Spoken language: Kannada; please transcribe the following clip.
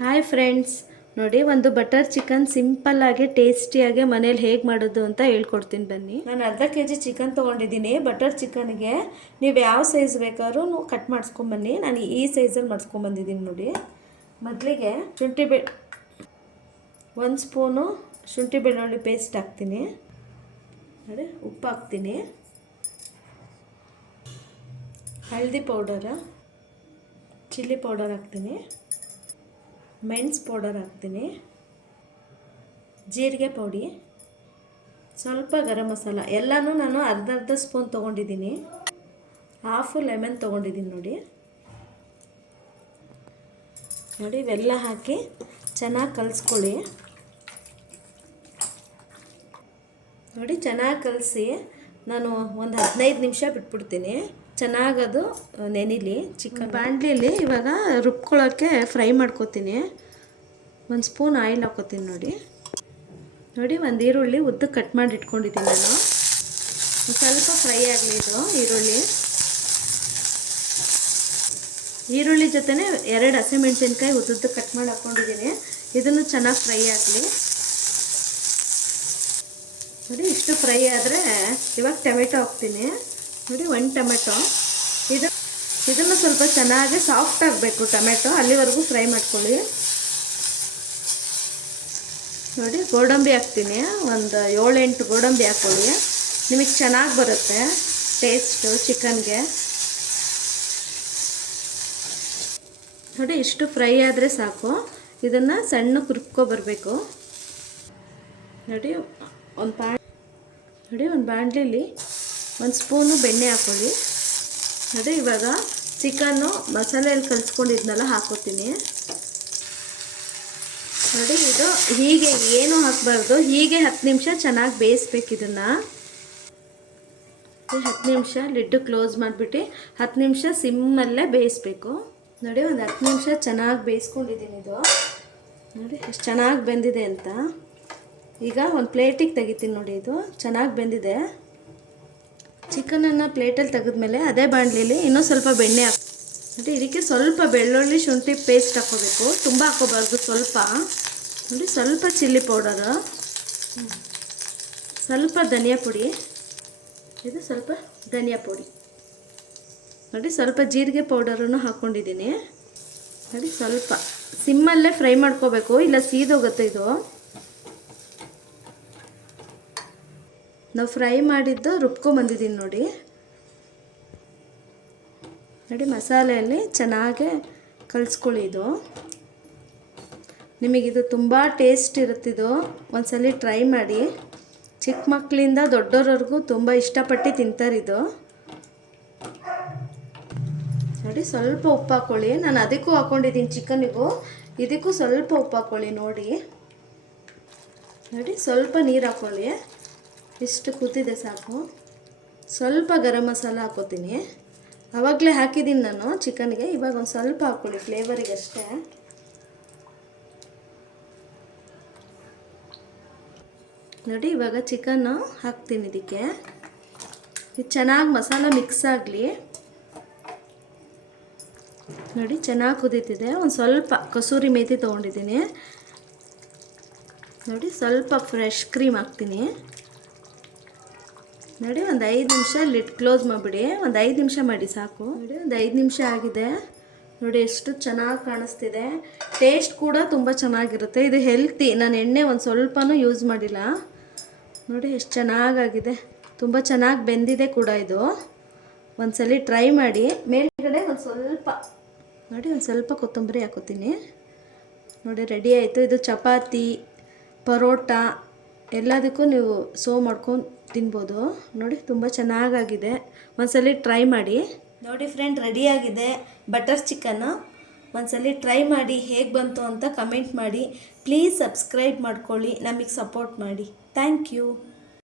ಹಾಯ್ ಫ್ರೆಂಡ್ಸ್, ನೋಡಿ ಒಂದು ಬಟರ್ ಚಿಕನ್ ಸಿಂಪಲ್ಲಾಗಿ ಟೇಸ್ಟಿಯಾಗಿ ಮನೇಲಿ ಹೇಗೆ ಮಾಡೋದು ಅಂತ ಹೇಳ್ಕೊಡ್ತೀನಿ ಬನ್ನಿ. ನಾನು ಅರ್ಧ ಕೆಜಿ ಚಿಕನ್ ತೊಗೊಂಡಿದ್ದೀನಿ. ಬಟರ್ ಚಿಕನ್ಗೆ ನೀವು ಯಾವ ಸೈಜ್ ಬೇಕಾದ್ರೂ ಕಟ್ ಮಾಡಿಸ್ಕೊಂಬನ್ನಿ. ನಾನು ಈ ಸೈಜಲ್ಲಿ ಮಾಡಿಸ್ಕೊಂಬಂದಿದ್ದೀನಿ ನೋಡಿ. ಮೊದಲಿಗೆ ಒಂದು ಸ್ಪೂನು ಶುಂಠಿ ಬೆಳ್ಳುಳ್ಳಿ ಪೇಸ್ಟ್ ಹಾಕ್ತೀನಿ ನೋಡಿ. ಉಪ್ಪು ಹಾಕ್ತೀನಿ, ಹಳದಿ ಪೌಡರ, ಚಿಲ್ಲಿ ಪೌಡರ್ ಹಾಕ್ತೀನಿ, ಮೆಣಸು ಪೌಡರ್ ಹಾಕ್ತೀನಿ, ಜೀರಿಗೆ ಪೌಡಿ, ಸ್ವಲ್ಪ ಗರಂ ಮಸಾಲ. ಎಲ್ಲನೂ ನಾನು ಅರ್ಧ ಸ್ಪೂನ್ ತೊಗೊಂಡಿದ್ದೀನಿ. ಹಾಫು ಲೆಮನ್ ತೊಗೊಂಡಿದ್ದೀನಿ ನೋಡಿ. ಇವೆಲ್ಲ ಹಾಕಿ ಚೆನ್ನಾಗಿ ಕಲಿಸ್ಕೊಳ್ಳಿ ನೋಡಿ. ಚೆನ್ನಾಗಿ ಕಲಸಿ ನಾನು ಒಂದು 15 ನಿಮಿಷ ಬಿಟ್ಬಿಡ್ತೀನಿ. ಚೆನ್ನಾಗದು ನೆನಿಲಿ ಚಿಕನ್. ಬಾಣಲಿಯಲ್ಲಿ ಇವಾಗ ರುಬ್ಕೊಳ್ಳೋಕ್ಕೆ ಫ್ರೈ ಮಾಡ್ಕೋತೀನಿ. ಒಂದು ಸ್ಪೂನ್ ಆಯಿಲ್ ಹಾಕೋತೀನಿ ನೋಡಿ. ಒಂದು ಈರುಳ್ಳಿ ಉದ್ದಕ್ಕೆ ಕಟ್ ಮಾಡಿ ಇಟ್ಕೊಂಡಿದ್ದೀನಿ ನಾನು. ಸ್ವಲ್ಪ ಫ್ರೈ ಆಗಲಿ ಇದು ಈರುಳ್ಳಿ ಜೊತೆನೇ 2 ಹಸಿಮೆಣಸಿನ್ಕಾಯಿ ಉದ್ದಕ್ಕೆ ಕಟ್ ಮಾಡಿ ಹಾಕ್ಕೊಂಡಿದ್ದೀನಿ. ಇದನ್ನು ಚೆನ್ನಾಗಿ ಫ್ರೈ ಆಗಲಿ ನೋಡಿ. ಇಷ್ಟು ಫ್ರೈ ಆದರೆ ಇವಾಗ ಟೊಮೆಟೊ ಹಾಕ್ತೀನಿ ನೋಡಿ. 1 ಟೊಮೆಟೊ. ಇದನ್ನು ಸ್ವಲ್ಪ ಚೆನ್ನಾಗಿ ಸಾಫ್ಟ್ ಆಗಬೇಕು ಟೊಮೆಟೊ, ಅಲ್ಲಿವರೆಗೂ ಫ್ರೈ ಮಾಡ್ಕೊಳ್ಳಿ ನೋಡಿ. ಗೋಡಂಬಿ ಹಾಕ್ತೀನಿ, ಒಂದು 7-8 ಗೋಡಂಬಿ ಹಾಕ್ಕೊಳ್ಳಿ. ನಿಮಗೆ ಚೆನ್ನಾಗಿ ಬರುತ್ತೆ ಟೇಸ್ಟು ಚಿಕನ್ಗೆ ನೋಡಿ. ಇಷ್ಟು ಫ್ರೈ ಆದರೆ ಸಾಕು. ಇದನ್ನು ಸಣ್ಣಕ್ಕೆ ರುಬ್ಕೊಬರಬೇಕು ನೋಡಿ. ಒಂದು ಬಾಣಲಿಲಿ 1 ಸ್ಪೂನು ಬೆಣ್ಣೆ ಹಾಕ್ಕೊಳ್ಳಿ ನೋಡಿ. ಇವಾಗ ಚಿಕನ್ನು ಮಸಾಲೆಯಲ್ಲಿ ಕಲಿಸ್ಕೊಂಡಿದ್ನೆಲ್ಲ ಹಾಕೋತೀನಿ ನೋಡಿ. ಇದು ಹೀಗೆ ಏನೂ ಹಾಕಬಾರ್ದು, ಹೀಗೆ 10 ನಿಮಿಷ ಚೆನ್ನಾಗಿ ಬೇಯಿಸ್ಬೇಕು. ಇದನ್ನು 10 ನಿಮಿಷ ಲಿಡ್ಡು ಕ್ಲೋಸ್ ಮಾಡಿಬಿಟ್ಟು 10 ನಿಮಿಷ ಸಿಮ್ಮಲ್ಲೇ ಬೇಯಿಸ್ಬೇಕು ನೋಡಿ. ಒಂದು 10 ನಿಮಿಷ ಚೆನ್ನಾಗಿ ಬೇಯಿಸ್ಕೊಂಡಿದ್ದೀನಿ. ಇದು ನೋಡಿ ಎಷ್ಟು ಚೆನ್ನಾಗಿ ಬೆಂದಿದೆ ಅಂತ. ಈಗ ಒಂದು ಪ್ಲೇಟಿಗೆ ತೆಗಿತೀನಿ ನೋಡಿ. ಇದು ಚೆನ್ನಾಗಿ ಬೆಂದಿದೆ. ಚಿಕನನ್ನು ಪ್ಲೇಟಲ್ಲಿ ತೆಗೆದ್ಮೇಲೆ ಅದೇ ಬಾಣಲಿಲಿ ಇನ್ನೂ ಸ್ವಲ್ಪ ಬೆಣ್ಣೆ ನೋಡಿ. ಇದಕ್ಕೆ ಸ್ವಲ್ಪ ಬೆಳ್ಳುಳ್ಳಿ ಶುಂಠಿ ಪೇಸ್ಟ್ ಹಾಕ್ಕೋಬೇಕು, ತುಂಬ ಹಾಕ್ಕೋಬಾರ್ದು, ಸ್ವಲ್ಪ ನೋಡಿ. ಸ್ವಲ್ಪ ಚಿಲ್ಲಿ ಪೌಡರು, ಸ್ವಲ್ಪ ಧನಿಯಾ ಪುಡಿ, ಇದು ಸ್ವಲ್ಪ ಧನಿಯಾ ಪುಡಿ ನೋಡಿ. ಸ್ವಲ್ಪ ಜೀರಿಗೆ ಪೌಡರನ್ನು ಹಾಕ್ಕೊಂಡಿದ್ದೀನಿ ನೋಡಿ. ಸ್ವಲ್ಪ ಸಿಮ್ಮಲ್ಲೇ ಫ್ರೈ ಮಾಡ್ಕೋಬೇಕು, ಇಲ್ಲ ಸೀದೋಗುತ್ತೆ ಇದು. ನಾವು ಫ್ರೈ ಮಾಡಿದ್ದು ರುಬ್ಕೊಂಬಂದಿದ್ದೀನಿ ನೋಡಿ. ಮಸಾಲೆಯಲ್ಲಿ ಚೆನ್ನಾಗಿ ಕಲಿಸ್ಕೊಳ್ಳಿ. ಇದು ನಿಮಗಿದು ತುಂಬ ಟೇಸ್ಟ್ ಇರುತ್ತಿದ್ದು. ಒಂದ್ಸಲ ಟ್ರೈ ಮಾಡಿ. ಚಿಕ್ಕ ಮಕ್ಕಳಿಂದ ದೊಡ್ಡೋರವರೆಗೂ ತುಂಬ ಇಷ್ಟಪಟ್ಟು ತಿಂತಾರಿದು ನೋಡಿ. ಸ್ವಲ್ಪ ಉಪ್ಪು ಹಾಕ್ಕೊಳ್ಳಿ. ನಾನು ಅದಕ್ಕೂ ಹಾಕ್ಕೊಂಡಿದ್ದೀನಿ, ಚಿಕನಿಗೂ ಇದಕ್ಕೂ ಸ್ವಲ್ಪ ಉಪ್ಪು ಹಾಕ್ಕೊಳ್ಳಿ ನೋಡಿ. ಸ್ವಲ್ಪ ನೀರು ಹಾಕ್ಕೊಳ್ಳಿ. ಇಷ್ಟು ಕುದಿದೆ ಸಾಕು. ಸ್ವಲ್ಪ ಗರಂ ಮಸಾಲ ಹಾಕ್ಕೋತೀನಿ. ಆವಾಗಲೇ ಹಾಕಿದ್ದೀನಿ ನಾನು ಚಿಕನ್ಗೆ. ಇವಾಗ ಒಂದು ಸ್ವಲ್ಪ ಹಾಕ್ಕೊಳ್ಳಿ ಫ್ಲೇವರಿಗಷ್ಟೇ ನೋಡಿ. ಇವಾಗ ಚಿಕನ್ನು ಹಾಕ್ತೀನಿ ಇದಕ್ಕೆ. ಇದು ಚೆನ್ನಾಗಿ ಮಸಾಲ ಮಿಕ್ಸ್ ಆಗಲಿ ನೋಡಿ. ಚೆನ್ನಾಗಿ ಕುದೀತಿದೆ. ಒಂದು ಸ್ವಲ್ಪ ಕಸೂರಿ ಮೇಥಿ ತೊಗೊಂಡಿದ್ದೀನಿ ನೋಡಿ. ಸ್ವಲ್ಪ ಫ್ರೆಶ್ ಕ್ರೀಮ್ ಹಾಕ್ತೀನಿ ನೋಡಿ. ಒಂದು 5 ನಿಮಿಷ ಲಿಡ್ ಕ್ಲೋಸ್ ಮಾಡಿಬಿಡಿ. ಒಂದು 5 ನಿಮಿಷ ಮಾಡಿ ಸಾಕು ನೋಡಿ. ಒಂದು 5 ನಿಮಿಷ ಆಗಿದೆ ನೋಡಿ. ಎಷ್ಟು ಚೆನ್ನಾಗಿ ಕಾಣಿಸ್ತಿದೆ. ಟೇಸ್ಟ್ ಕೂಡ ತುಂಬ ಚೆನ್ನಾಗಿರುತ್ತೆ. ಇದು ಹೆಲ್ತಿ. ನಾನು ಎಣ್ಣೆ ಒಂದು ಸ್ವಲ್ಪನೂ ಯೂಸ್ ಮಾಡಿಲ್ಲ ನೋಡಿ. ಎಷ್ಟು ಚೆನ್ನಾಗಾಗಿದೆ, ತುಂಬ ಚೆನ್ನಾಗಿ ಬೆಂದಿದೆ ಕೂಡ. ಇದು ಒಂದ್ಸಲ ಟ್ರೈ ಮಾಡಿ. ಮೇಲ್ಗಡೆ ಒಂದು ಸ್ವಲ್ಪ ನೋಡಿ, ಒಂದು ಸ್ವಲ್ಪ ಕೊತ್ತಂಬರಿ ಹಾಕೋತೀನಿ ನೋಡಿ. ರೆಡಿ ಆಯಿತು. ಇದು ಚಪಾತಿ, ಪರೋಟ ಎಲ್ಲದಕ್ಕೂ ನೀವು ಸರ್ವ್ ಮಾಡ್ಕೊಂಡು ತಿನ್ಬೋದು ನೋಡಿ. ತುಂಬ ಚೆನ್ನಾಗಾಗಿದೆ. ಒಂದ್ಸಲ ಟ್ರೈ ಮಾಡಿ ನೋಡಿ. ಫ್ರೆಂಡ್, ರೆಡಿಯಾಗಿದೆ ಬಟರ್ ಚಿಕನ್ನು. ಒಂದ್ಸಲ ಟ್ರೈ ಮಾಡಿ ಹೇಗೆ ಬಂತು ಅಂತ ಕಮೆಂಟ್ ಮಾಡಿ. ಪ್ಲೀಸ್ ಸಬ್ಸ್ಕ್ರೈಬ್ ಮಾಡ್ಕೊಳ್ಳಿ, ನಮಗೆ ಸಪೋರ್ಟ್ ಮಾಡಿ. Thank you.